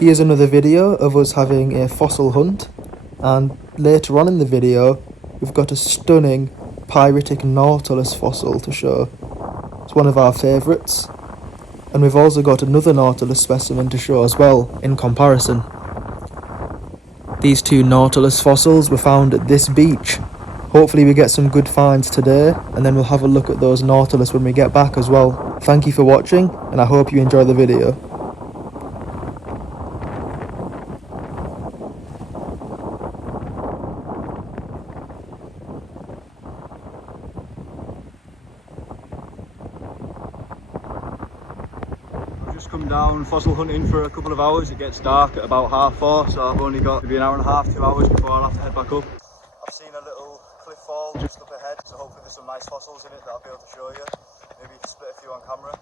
Here's another video of us having a fossil hunt, and later on in the video we've got a stunning pyritic Nautilus fossil to show. It's one of our favourites, and we've also got another Nautilus specimen to show as well in comparison. These two Nautilus fossils were found at this beach. Hopefully we get some good finds today, and then we'll have a look at those Nautilus when we get back as well. Thank you for watching, and I hope you enjoy the video. I've just come down fossil hunting for a couple of hours. It gets dark at about 4:30, so I've only got maybe an hour and a half, 2 hours before I'll have to head back up. I've seen a little cliff fall just up ahead, so hopefully there's some nice fossils in it that I'll be able to show you. Maybe split a few on camera.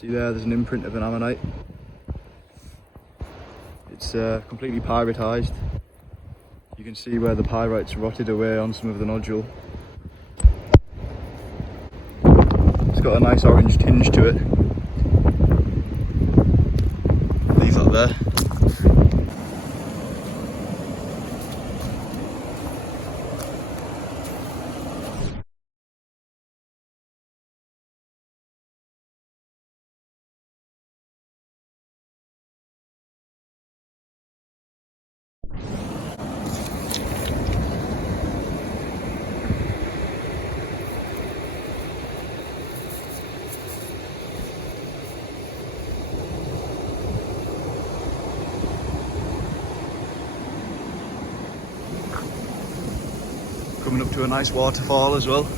See there's an imprint of an ammonite. It's completely pyritised. You can see where the pyrites rotted away on some of the nodule. It's got a nice orange tinge to it. These up there. Coming up to a nice waterfall as well. You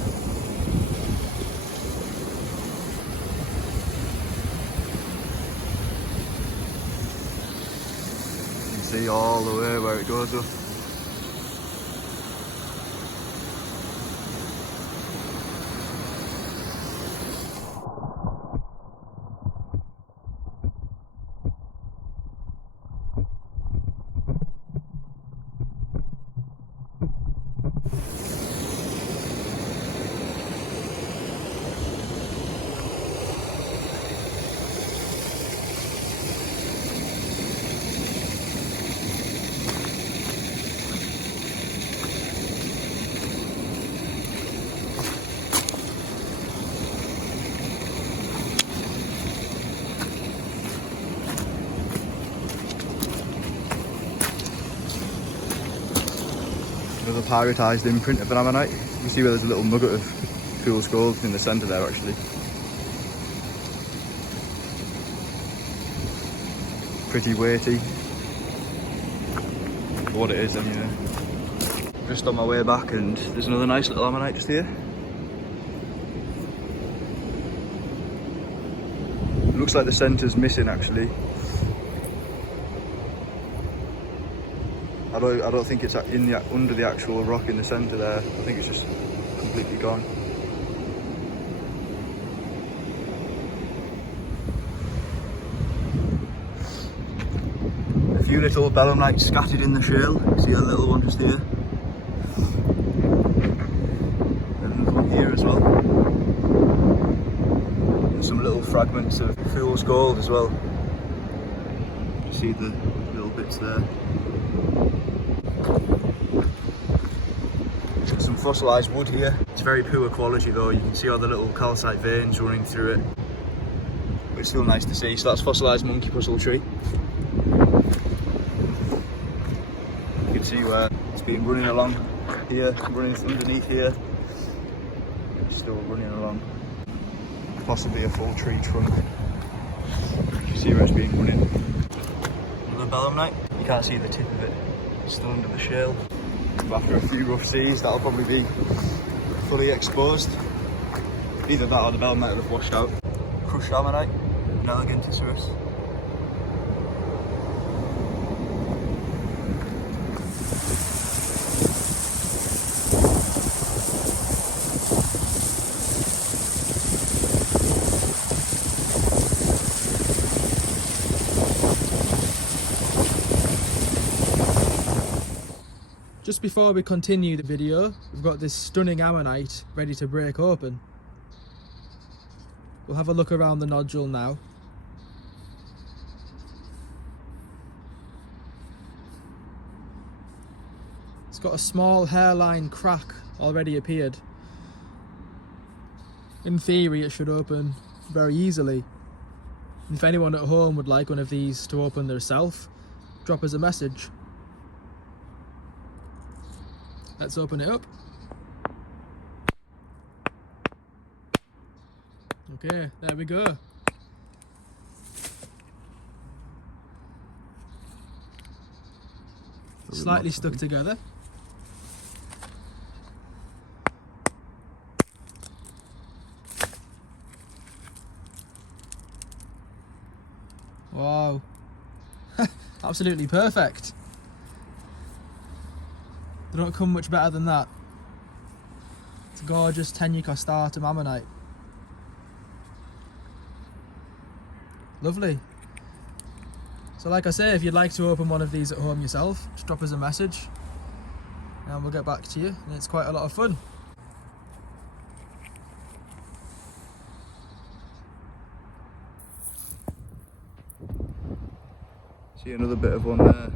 can see all the way where it goes up. Another pyritised imprint of an ammonite. You see where there's a little nugget of fool's gold in the centre there actually. Pretty weighty. For what it is, I mean. Just on my way back and there's another nice little ammonite just here. It looks like the centre's missing actually. I don't think it's under the actual rock in the centre there. I think it's just completely gone. A few little belemnites scattered in the shale. See a little one just here. And another one here as well. And some little fragments of fool's gold as well. You see the little bits there. Some fossilised wood here. It's very poor quality though. You can see all the little calcite veins running through it. But it's still nice to see. So that's fossilised monkey puzzle tree. You can see where it's been running along here, running underneath here. It's still running along. Possibly a full tree trunk. You can see where it's been running. Another belemnite. You can't see the tip of it. It's still under the shale. But after a few rough seas, that'll probably be fully exposed. Either that or the belemnite will have washed out. Crushed ammonite, an elegantissimus. just before we continue the video, we've got this stunning ammonite ready to break open. We'll have a look around the nodule now. It's got a small hairline crack already appeared. In theory, it should open very easily. If anyone at home would like one of these to open themselves, drop us a message. Let's open it up. Okay, there we go. Slightly stuck together. Wow. Absolutely perfect. They don't come much better than that. It's a gorgeous Tenucostatum ammonite. Lovely. So like I say, if you'd like to open one of these at home yourself, just drop us a message and we'll get back to you. And it's quite a lot of fun. See another bit of one there.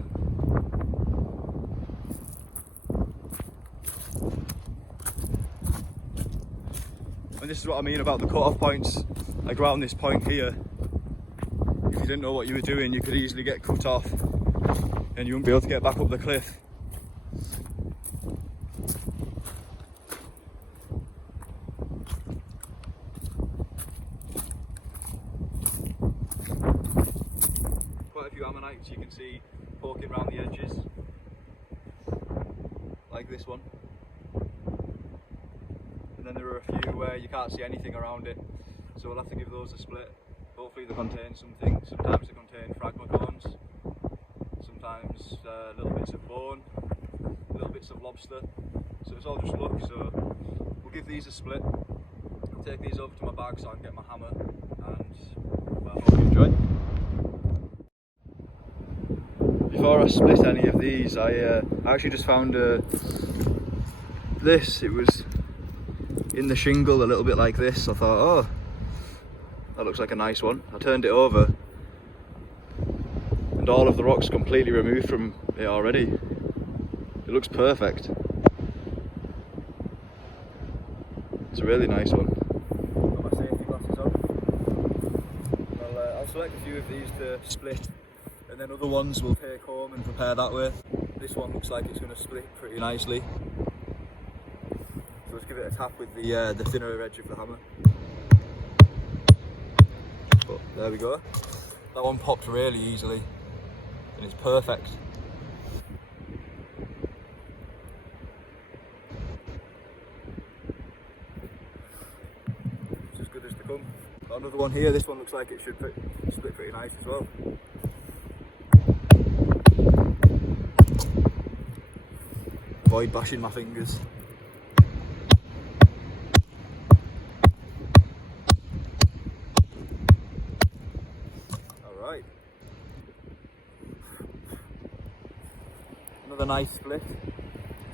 And this is what I mean about the cut-off points. Like around this point here, if you didn't know what you were doing, you could easily get cut off and you wouldn't be able to get back up the cliff. Quite a few ammonites you can see poking around the edges, like this one. And then there are a few where you can't see anything around it, so we'll have to give those a split. Hopefully they contain something. Sometimes they contain fragmicones, sometimes little bits of bone, little bits of lobster, so it's all just luck. So we'll give these a split. I'll take these over to my bag so I can get my hammer, and well, I hope you enjoy. Before I split any of these, I actually just found this. It was in the shingle a little bit like this. I thought, oh, that looks like a nice one. I turned it over and all of the rock's completely removed from it already. It looks perfect. It's a really nice one. Got my safety glasses on. I'll select a few of these to split, and then other ones we'll take home and prepare that way. This one looks like it's going to split pretty nicely. So let's give it a tap with the thinner edge of the hammer. But there we go. That one popped really easily and it's perfect. It's as good as they come. Got another one here. This one looks like it should split pretty nice as well. Avoid bashing my fingers. Alright. Another nice split.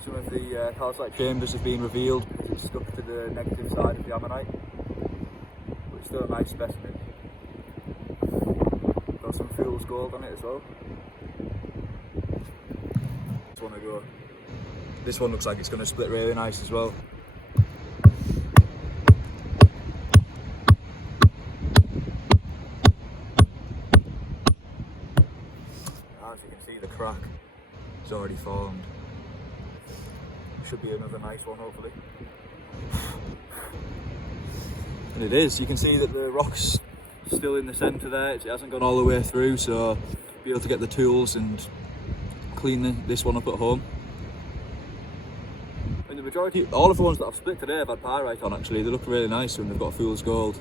Some of the calcite chambers have been revealed because it's stuck to the negative side of the ammonite. But it's still a nice specimen. Got some fool's gold on it as well. This one I go. This one looks like it's going to split really nice as well. As you can see, the crack is already formed. Should be another nice one, hopefully. And it is. You can see that the rock's still in the centre there. It hasn't gone all the way through, so I'll be able to get the tools and clean this one up at home. And the majority, all of the ones that I've split today have had pyrite on actually. They look really nice when they've got fool's gold.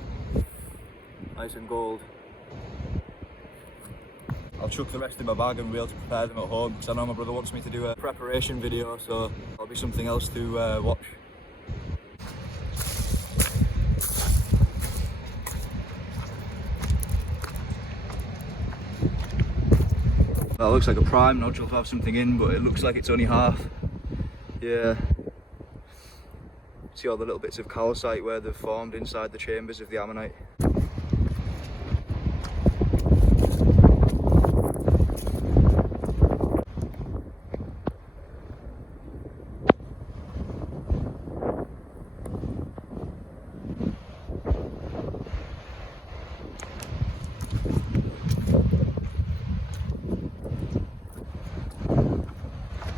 Nice and gold. I'll chuck the rest in my bag and be able to prepare them at home because I know my brother wants me to do a preparation video, so that'll be something else to watch. That looks like a prime nodule to have something in, but it looks like it's only half. Yeah. See all the little bits of calcite where they've formed inside the chambers of the ammonite.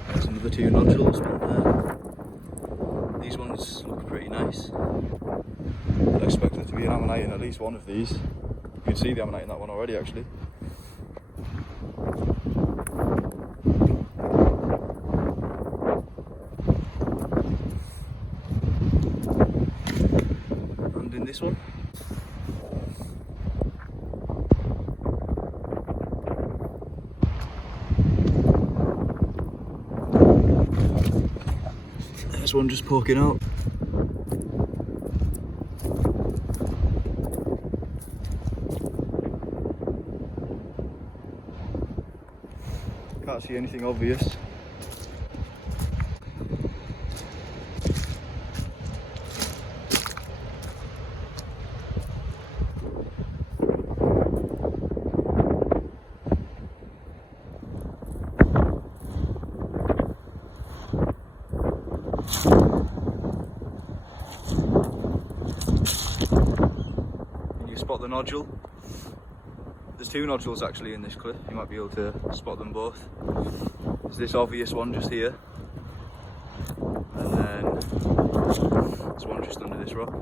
There's another 2 nodules there. These ones look pretty nice. I'd expect there to be an ammonite in at least one of these. You can see the ammonite in that one already actually. And in this one. There's one just poking out. Can't see anything obvious. Spot the nodule. There's 2 nodules actually in this cliff, you might be able to spot them both. There's this obvious one just here, and then there's one just under this rock.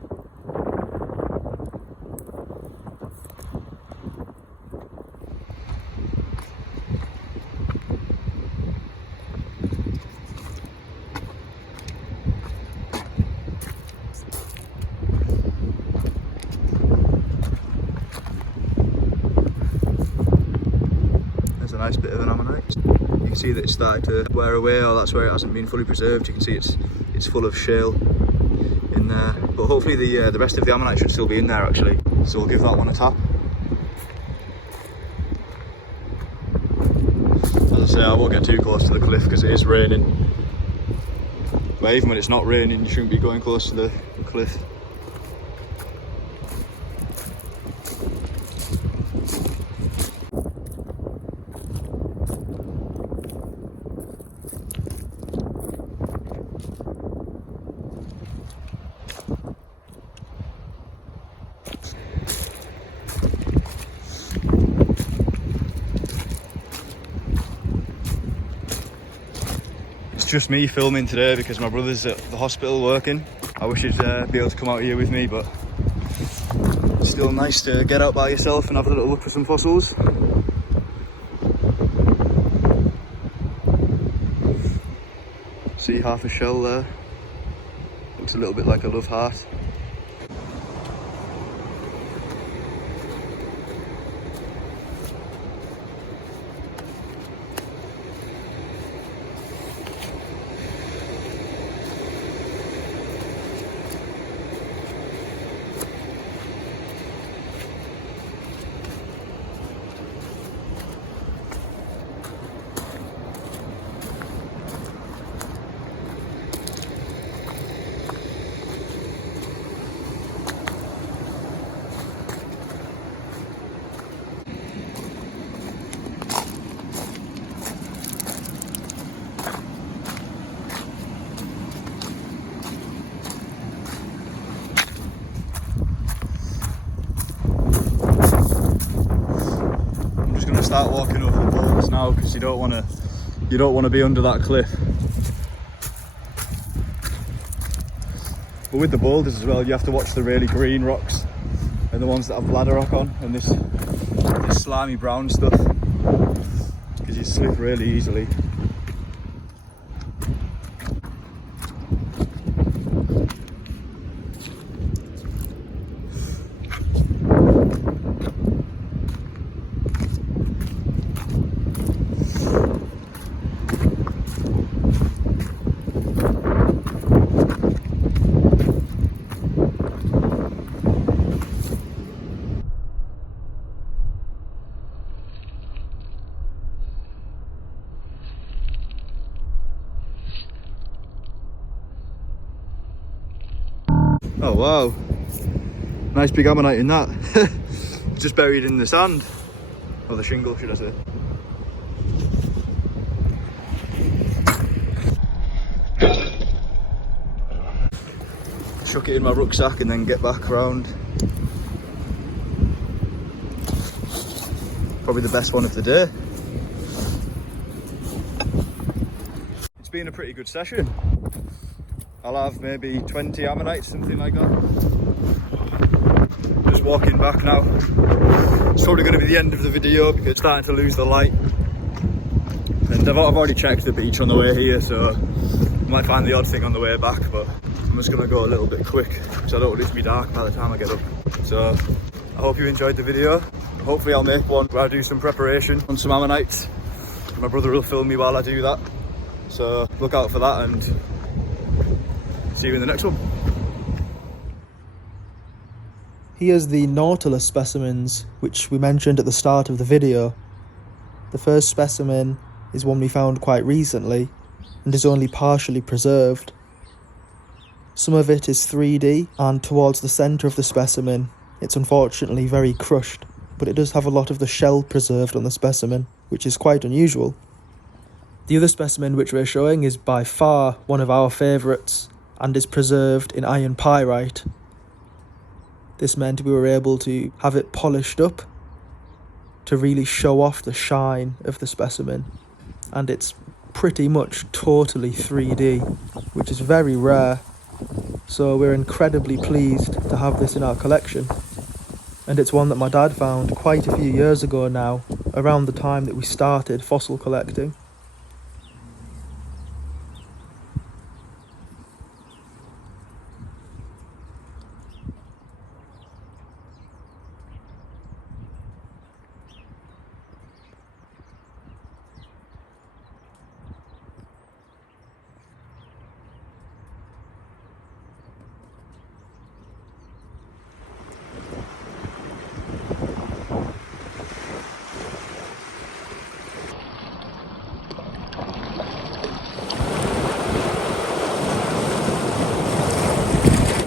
Nice bit of an ammonite. You can see that it's started to wear away, or that's where it hasn't been fully preserved. You can see it's full of shale in there, but hopefully the rest of the ammonite should still be in there actually. So we'll give that one a tap. As I say, I won't get too close to the cliff because it is raining. But even when it's not raining, you shouldn't be going close to the cliff. Just me filming today because my brother's at the hospital working. I wish he'd be able to come out here with me, but it's still nice to get out by yourself and have a little look for some fossils. See half a shell there. Looks a little bit like a love heart. Start walking over the boulders now because you don't want to be under that cliff. But with the boulders as well, you have to watch the really green rocks and the ones that have bladder rock on, and this slimy brown stuff, because you slip really easily. Oh wow, nice big ammonite in that. Just buried in the sand, or the shingle should I say. Chuck it in my rucksack and then get back around. Probably the best one of the day. It's been a pretty good session. I'll have maybe 20 ammonites, something like that. Just walking back now. It's probably going to be the end of the video because it's starting to lose the light. And I've already checked the beach on the way here, so I might find the odd thing on the way back, but I'm just going to go a little bit quick because I don't want it to be dark by the time I get up. So I hope you enjoyed the video. Hopefully I'll make one where I do some preparation on some ammonites. My brother will film me while I do that. So look out for that and see you in the next one. Here's the Nautilus specimens, which we mentioned at the start of the video. The first specimen is one we found quite recently and is only partially preserved. Some of it is 3D, and towards the centre of the specimen it's unfortunately very crushed, but it does have a lot of the shell preserved on the specimen, which is quite unusual. The other specimen which we're showing is by far one of our favourites and is preserved in iron pyrite. This meant we were able to have it polished up to really show off the shine of the specimen, and it's pretty much totally 3D, which is very rare, so we're incredibly pleased to have this in our collection. And it's one that my dad found quite a few years ago now, around the time that we started fossil collecting.